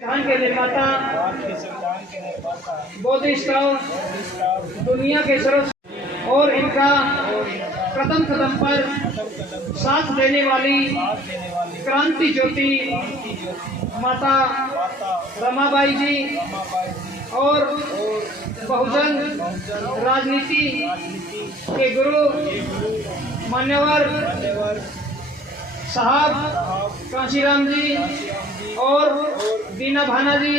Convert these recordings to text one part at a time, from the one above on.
संविधान के निर्माता बोधिसत्व दुनिया के सर्व और इनका कदम कदम पर साथ देने वाली क्रांति ज्योति माता रमाबाई जी और बहुजन राजनीति के गुरु मान्यवर साहब कांशीराम जी और दीना भाना जी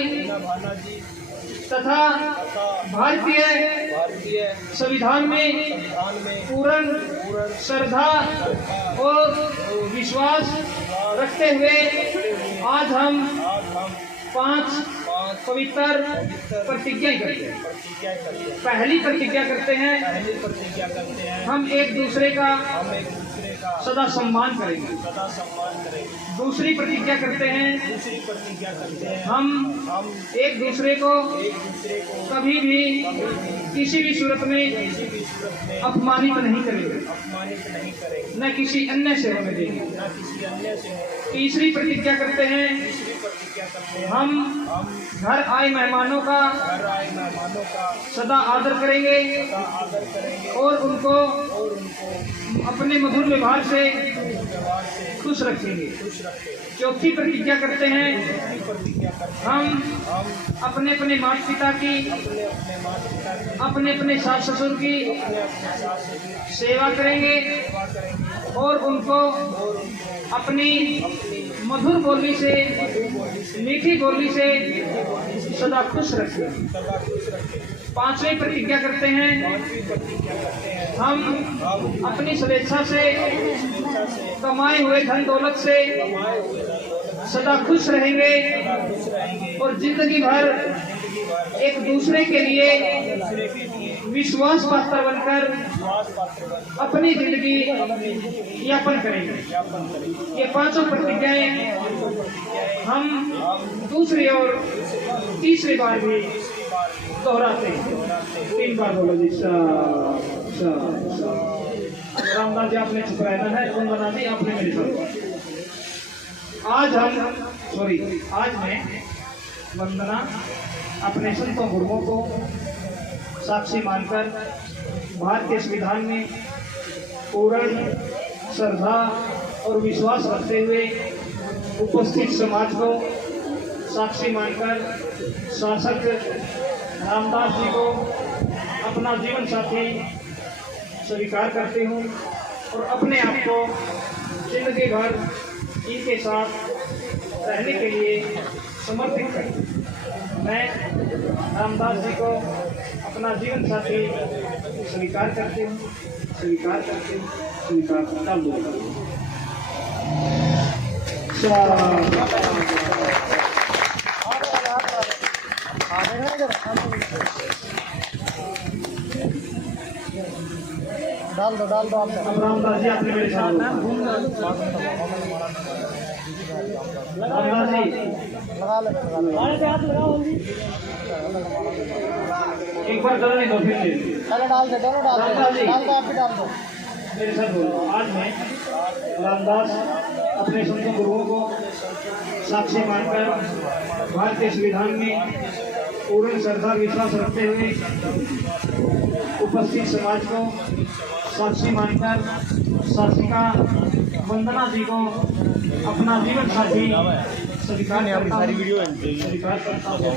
तथा भारतीय संविधान में पूर्ण श्रद्धा और विश्वास रखते हुए आज हम 5 पवित्र प्रतिज्ञाएं करते हैं। पहली प्रतिज्ञा करते हैं हम एक दूसरे का सदा सम्मान करेंगे। दूसरी प्रतिज्ञा करते हैं हम एक दूसरे को कभी भी किसी भी सूरत में अपमानित नहीं करेंगे, न किसी अन्य से होने देंगे। तीसरी प्रतिज्ञा करते हैं हम घर आए मेहमानों का सदा आदर करेंगे और उनको अपने मधुर व्यवहार से खुश रखेंगे। चौथी प्रतिज्ञा करते हैं हम अपने अपने माता पिता की अपने अपने सास ससुर की सेवा करेंगे और उनको अपनी मधुर बोली से मीठी बोली से सदा खुश रखें। पांचवी प्रतिज्ञा करते हैं हम अपनी स्वेच्छा से कमाए हुए धन दौलत से सदा खुश रहेंगे और जिंदगी भर एक दूसरे के लिए विश्वास पात्र बनकर अपनी जिंदगी यापन करेंगे। ये पांचों प्रतिज्ञाएं हम दूसरी और तीसरी बार भी दोहराते हैं। 3 बार बोलो जी। रामदास जी आपने चुप रहना है, वंदना जी आपने मेरी सुनो। आज मैं वंदना अपने संतों गुरुओं को साक्षी मानकर भारतीय संविधान में पूर्ण श्रद्धा और विश्वास रखते हुए उपस्थित समाज को साक्षी मानकर शासक रामदास जी को अपना जीवन साथी स्वीकार करती हूँ और अपने आप को जिंदगी भर इनके साथ रहने के लिए समर्पित करती हूँ। मैं रामदास जी को अपना जीवन साथी स्वीकार करती हूँ, स्वीकार डाल दूँगा। डाल दो अब रामदास जी आपने मेरे साथ रामदास जी एक बार डाल दो फिर डाल दो आप भी डाल दो मेरे साथ बोलो। आज मैं रामदास अपने संतों गुरुओं को साक्षी मानकर भारतीय संविधान में पूर्ण श्रद्धा विश्वास रखते हुए उपस्थित समाज को साक्षी मानकर शासिका वंदना जी को अपना जीवन साथी स्वीकार करता हूँ।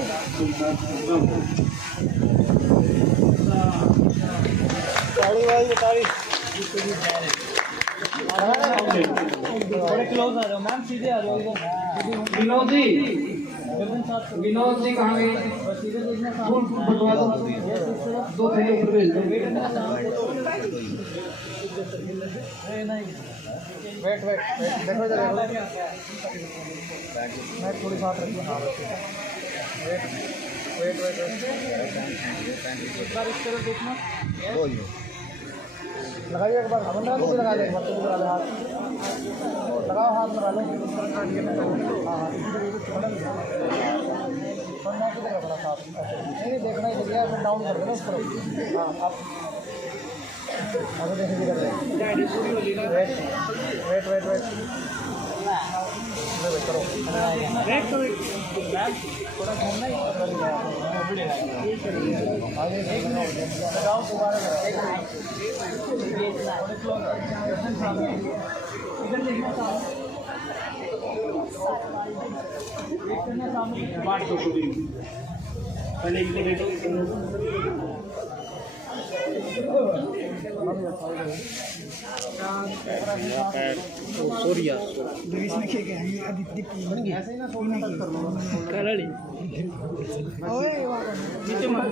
थोड़े क्लोज आ जाओ मैम, सीधे आ जाओ इधर। विनोद जी कहाँ गए? बटवा दो थैले ऊपर भेज दो। वेट देखो इधर, मैं थोड़ी साथ रखिए। हाँ वेट एक बार इस तरफ देखना, लगाइए एक बार। हम लगा दे, हाथ लगाओ, हाथ लगा लो। हाँ बड़ा साथ नहीं देखना ही चाहिए, फिर डाउन कर देना उसको। हाँ आप देखिए वेट थोड़ा घूमना ही आगे लगाओ दोबारा बात तो शुरू पहले इतने बेटो सोरिया कराली नीचे मत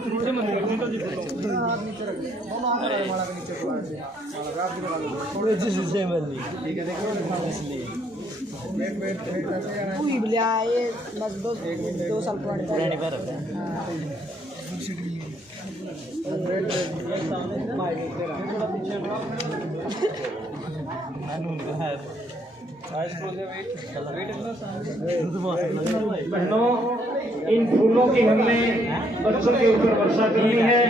ये बस 2 साल पुरानी बहनों, इन फूलों की हमने बच्चों के ऊपर वर्षा करनी है,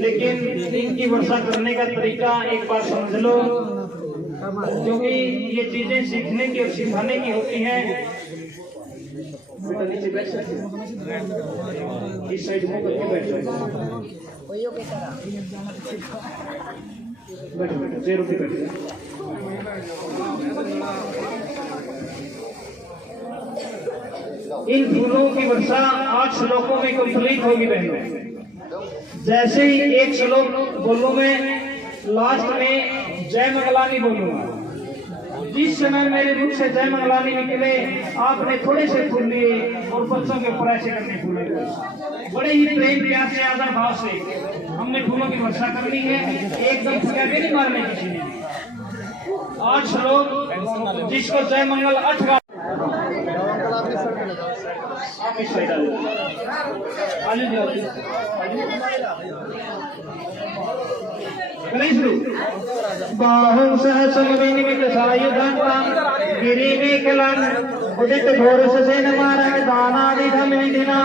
लेकिन इनकी वर्षा करने का तरीका एक बार समझ लो, क्योंकि ये चीजें सीखने की और सिखाने की होती हैं। बेटा नीचे बैठ सकते, इस साइड में करके बैठ सकते, बैठो बैठो, चेयरों पे बैठो। इन फूलों की वर्षा 8 श्लोकों में कंप्लीट होगी बहनों। जैसे ही एक श्लोक बोलूं मैं, लास्ट में जय मंगलानी बोलूंगा। जिस समय मेरे मुख से जय मंगलानी निकले, आपने थोड़े से फूल लिए और बच्चों के ऊपर ऐसे करके फूले, बड़े ही प्रेम प्यार से आदर भाव से हमने फूलों की वर्षा करनी है। एकदम फुका के नहीं मारने किसी ने। 8 श्लोक, जिसको जय मंगल 8 बार बाहुं सहस्रमित सायुधं गिरिमेखलं उदित घोरस सेन मारक दानादिधं विधिना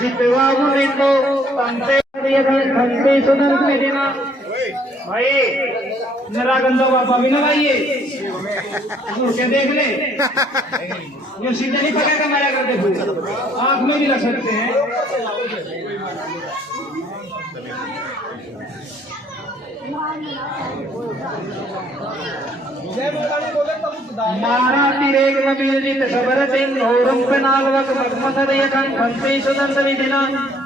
जित्वा मुनिन्दो तन्ते खन्ते सुदर्शन विधिना। भाई मेरा गंदा बाबा भी लगाइए, मुड़ के देख ले, ये सीधे नहीं पकड़ेगा मेरा कर देखो, आँख में भी रख सकते हैं। मारा तिरेक मबीरजित सबर सिंह घोरम पेनालवक मगमथदयकं खन्ते सुदंत विधिना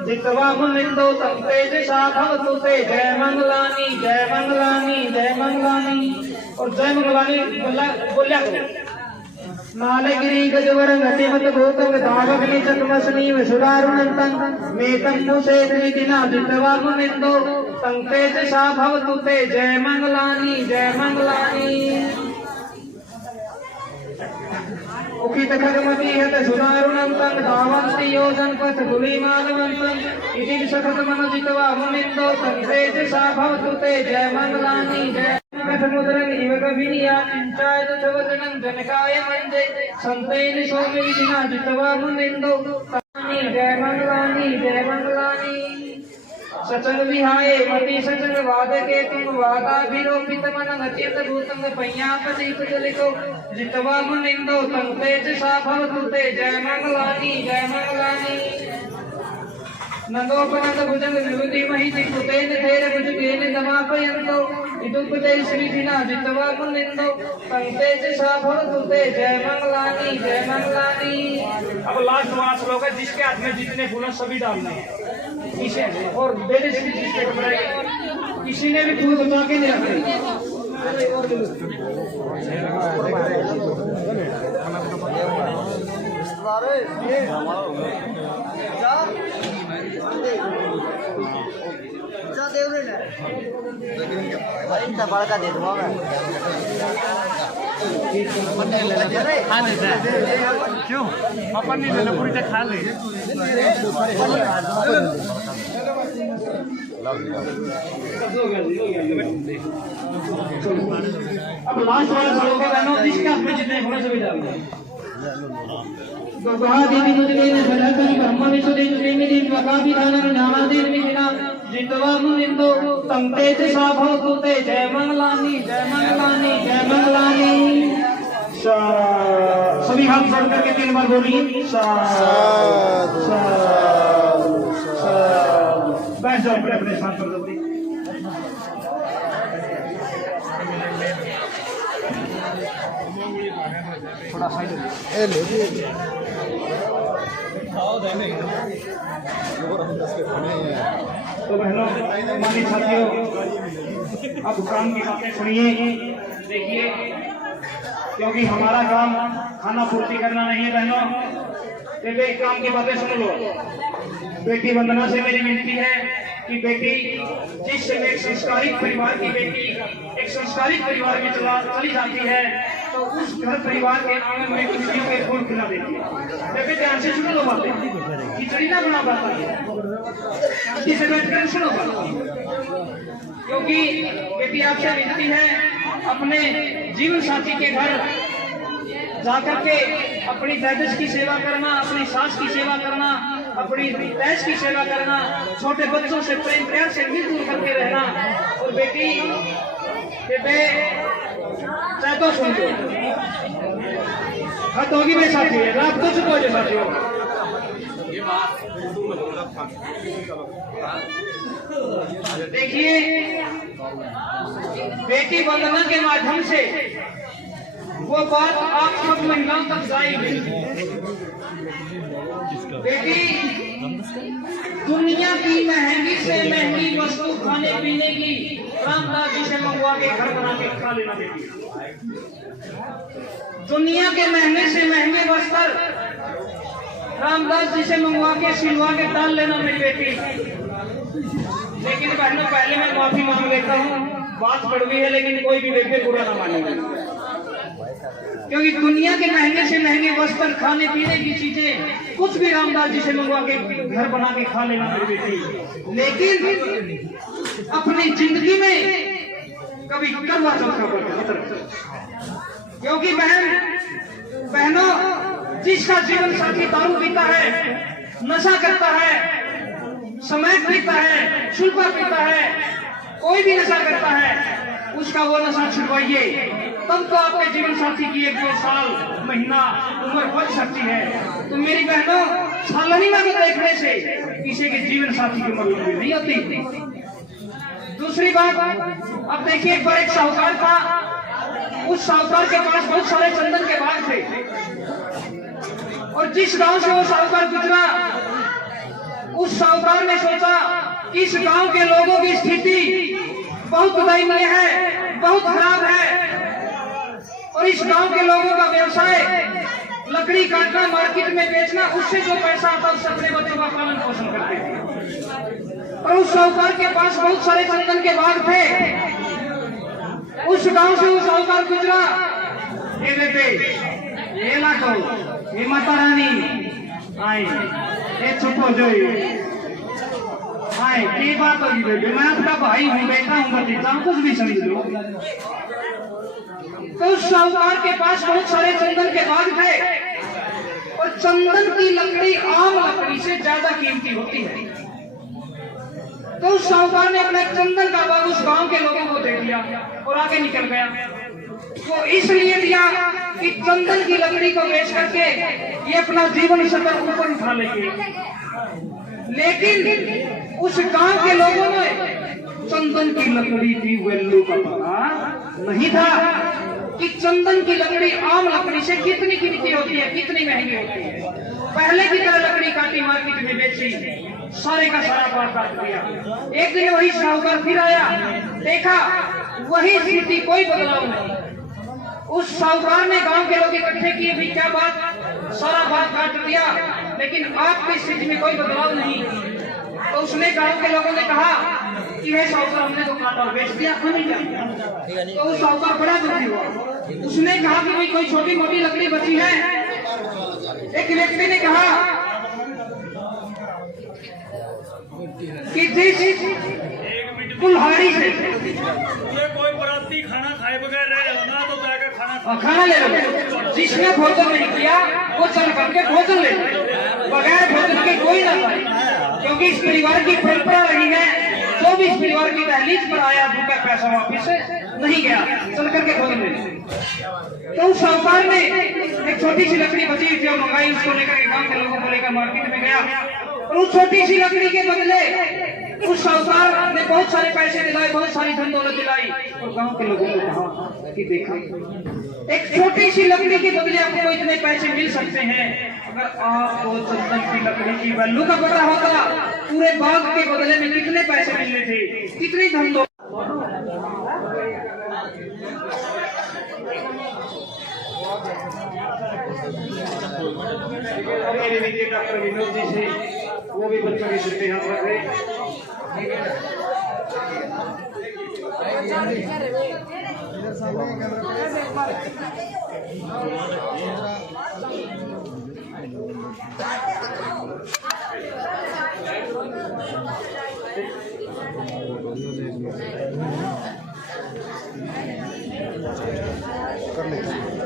जित्वा मुनिन्दो तंतेज साधव तुते जय मंगलानी जय मंगलानी जय मंगलानी। और जय मंगलानी बोलिया नालगिरी गजवर घटिमत भूतंग धावग्नि चतमसनी विसुदारुणंतं मेतं मुसेत विधिना जित्वा मुनिन्दो तंतेज साधव तुते जय मंगलानी जय मंगलानी। उकित खगमती हत सुदारुणंतं धावन्ति योजन पथ गुलीमालवंतं इति सखत मन जित्वा मुनिन्दो तंतेज साधव तुते जय मंगलानी जय। समुद्रं इव कविनिया चिंचाय चवदनं जनकाय मंजे संतेन सौम्य विधिना जित्वा मुनिन्दो जय मंगलानी जय मंगलानी। सचल विहाय मति सचल वादके तुम वादाभिरोपित मन अत्यंत भूतंग पय्यापदीप जलिको जित्वा मुनिन्दो तंतेज साभव तुते जय मंगलानी जय मंगलानी। नंदोपनंद भुजंग विभूति महिति कुतेन थेर भुजगेन दमापयन्तो इदुपदेश विधिना जित्वा मुनिन्दो तंतेज साभव तुते जय मंगलानी जय मंगलानी। अब लास्ट 5 श्लोक है, जिसके हाथ में जितने फूल हैं सभी डालने हैं इसे, और देने से भी किसी ने भी फूल बचा के नहीं रखे। बड़का दे दूंगा मैं, क्यों अपन नहीं लेना, पूरी तक खा ले। अब लास्ट वाला श्लोक है बहनों, जिसके हाथ में जितने फूल सभी डालने हैं। देवी मुझे ब्रह्म विशुद्धि जित्वा मुनिन्दो तंतेज साभव तुते जय मंगलानी जय मंगलानी जय मंगलानी। सभी हाथ जोड़ करके 3 बार बोलिए साधु साधु साधु। बैठ जाओ अपने अपने स्थान पर जल्दी। थोड़ा साइड तो बहनों मानी साथियों, अब काम की बातें सुनिए, देखिए, क्योंकि हमारा काम खाना पूर्ति करना नहीं है बहनों। तो एक काम की बातें सुन लो। बेटी वंदना से मेरी विनती है कि बेटी, जिस समय एक संस्कारित परिवार की बेटी एक संस्कारित परिवार में चली जाती है तो उस घर परिवार के आंगन में खुशियों के फूल खिला देती है। बेटे ध्यान से सुनो लो बातें, खिचड़ी ना बना पाता है, शांति से बैठकर सुनो बात, क्योंकि बेटी आपसे विनती है अपने जीवन साथी के घर जाकर के अपनी दादस की सेवा करना, अपनी सास की सेवा करना, अपनी तैस की सेवा करना, छोटे बच्चों से प्रेम प्यार से मिलजुल करके रहना। और बेटी बेटे चाहे तो सुन लो, हद होगी मेरे साथी, रात को चुप हो जाए साथियों। देखिए, बेटी वंदना के माध्यम से वो बात आप सब महिलाओं तक जाएगी। बेटी, दुनिया की महंगी से महंगी वस्तु खाने पीने की रामदास जी से मंगवा के घर बना के खा लेना बेटी। दुनिया के महंगे से महंगे वस्त्र रामदास जी से मंगवा के सिलवा के डाल लेना मेरी बेटी। लेकिन बहनों, पहले मैं माफी मांग लेता हूँ, बात कड़वी है लेकिन कोई भी व्यक्ति बुरा ना मानेगा, क्योंकि दुनिया के महंगे से महंगे वस्त्र, खाने पीने की चीजें कुछ भी रामदास जी से मंगवा के घर बना के खा लेना मेरी बेटी। लेकिन अपनी जिंदगी में कभी करवा चौथ का व्रत, क्योंकि बहनों, जिसका जीवन साथी दारू पीता है, नशा करता है, समय पीता है, सुल्फा पीता है, कोई भी नशा करता है, उसका वो नशा छुड़वाइए, तब तो आपके जीवन साथी की 1-2 साल महीना उम्र बढ़ सकती है। तो मेरी बहनों, छाननीमा को देखने से किसी के जीवन साथी की उम्र लंबी नहीं होती। दूसरी बात, अब देखिए, एक बार एक साहूकार था, उस साहूकार के पास बहुत सारे चंदन के बाग थे, और जिस गांव से वो साहूकार गुजरा, उस साहूकार ने सोचा कि इस गांव के लोगों की स्थिति बहुत दयनीय है, बहुत खराब है, और इस गांव के लोगों का व्यवसाय लकड़ी काटना, मार्केट में बेचना, उससे जो पैसा आता उससे अपने बच्चों का पालन पोषण करते थे। और उस साहूकार के पास बहुत सारे चंदन के बाग थे। उस गांव से वो साहूकार गुजरा, ये बेटे, ये लाखो, ये माता रानी आई, ये चुप हो जाइए, की बात होगी बेटे, मैं आपका भाई हूँ, बेटा हूँ, भतीजा हूँ, कुछ भी समझ लो। तो उस साहूकार के पास बहुत सारे चंदन के बाग थे, और चंदन की लकड़ी आम लकड़ी से ज्यादा कीमती होती है। तो उस साहूकार ने अपना चंदन का बाग उस गांव के लोगों को दे दिया और आगे निकल गया। वो इसलिए दिया कि चंदन की लकड़ी को बेच करके ये अपना जीवन स्तर ऊपर उठा लेंगे। लेकिन उस गांव के लोगों ने चंदन की लकड़ी की वैल्यू का पता नहीं था कि चंदन की लकड़ी आम लकड़ी से कितनी कीमती होती है, कितनी महंगी होती है। पहले की तरह लकड़ी काटी, मार्केट में बेची, सारे का सारा बात काट दिया। एक दिन वही साहूकार फिर आया, देखा वही स्थिति, कोई बदलाव नहीं। उस साहूकार ने गांव के लोग इकट्ठे किए, भी क्या बात, सारा बात काट दिया, लेकिन आपकी स्थिति में कोई बदलाव नहीं। तो उसने गांव के लोगों ने कहा कि हे साहूकार, हमने तो काटा और बेच दिया, आपको नहीं चाहिए। तो उस साहूकार बड़ा दुखी हुआ। उसने कहा कि भाई कोई छोटी मोटी लकड़ी बची है। एक व्यक्ति ने कहा कि जिस कुल्हाड़ी से कोई बराती खाना खाए बगैर रह ना, तो जाकर खाना ले लो, जिसने भोजन नहीं किया वो चल करके भोजन ले, बगैर भोजन के कोई ना पाए, क्योंकि इस परिवार की परंपरा रही है 24 परिवार की दहलीज पर आया, भूखा पैसा वापिस नहीं गया, चल करके खोल ले। तो उस साहूकार ने एक छोटी सी लकड़ी बची हुई थी और मंगाई, उसको लेकर गांव के लोगों को लेकर मार्केट में गया और उस छोटी सी लकड़ी के बदले उस साहूकार ने बहुत सारे पैसे दिलाए, बहुत सारी धन दौलत दिलाई और गांव के लोगों को कहा कि देखा एक छोटी सी लकड़ी के बदले आपको इतने पैसे मिल सकते हैं, अगर आपको चंदन की लकड़ी की वैल्यू का पता होता पूरे बाग के बदले में कितने पैसे मिलने थे, कितनी धन दौलत। डॉक्टर विनोद जी से वो भी बच्चों की छुट्टी हम रख रहे।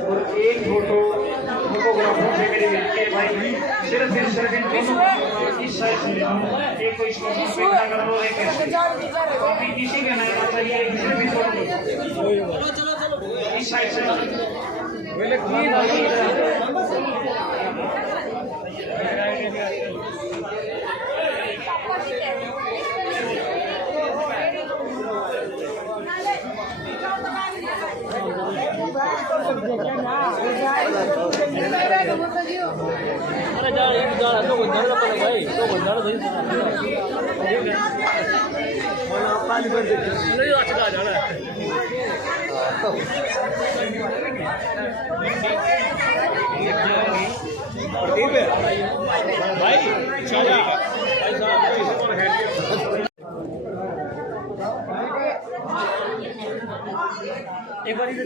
और एक फोटोग्राफर से मेरी विनती है भाई, सिर्फ इस साइड से एक को इसको देखना कर लो, एक कॉपी किसी के नहीं आना चाहिए, इस साइड से भाई